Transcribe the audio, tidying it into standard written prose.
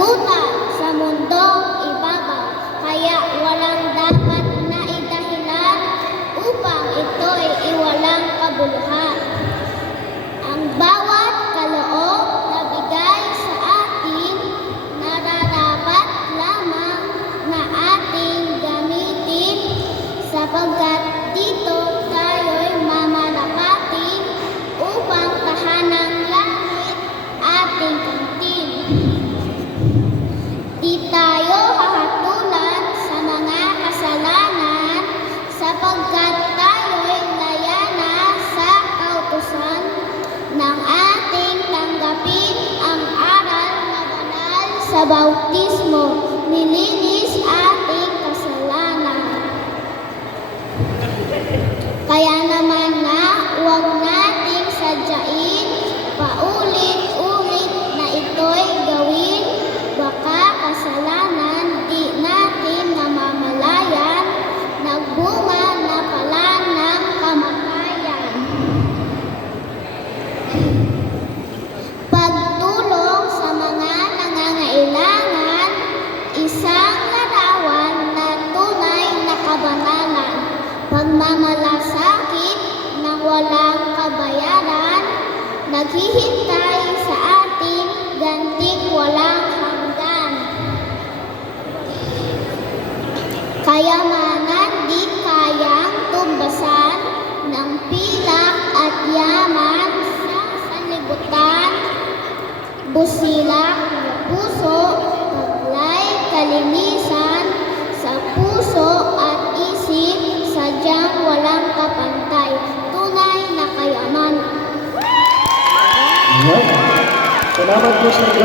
kasagutan sa mundong ibabaw, kaya walang dapat na idahilan upang ito'y iwalang kabuluhan. Ang bawat kaloob na bigay sa atin, nararapat lamang na ating gamitin sapagkat dito tayo'y mamalakati upang tahanang langit ating kantin. Di tayo hahatulan sa mga kasalanan sapagkat tayo'y laya na sa kautusan ng ating tanggapin ang aral na banal sa bautismo, nilinis ating kasalanan. Kaya naman nga, huwag nating sadyain paulit-ulit na ito'y gawin, baka kasalanan di natin namamalayan, nagbunga na pala ng kamatayan. Pagtulong sa mga nangangailangan, isang larawan na tunay na kabanalan. Pagmamalasakit ng walang kabayaran, naghihintay sa ating ganting walang hanggan. Kayamanan di kayang tumbasan ng pilak at yaman sa sanlibutan, busilak na puso, taglay kalinisan sa puso at isip, sadyang walang kapantay, tunay na kayamanan. Salamat po sa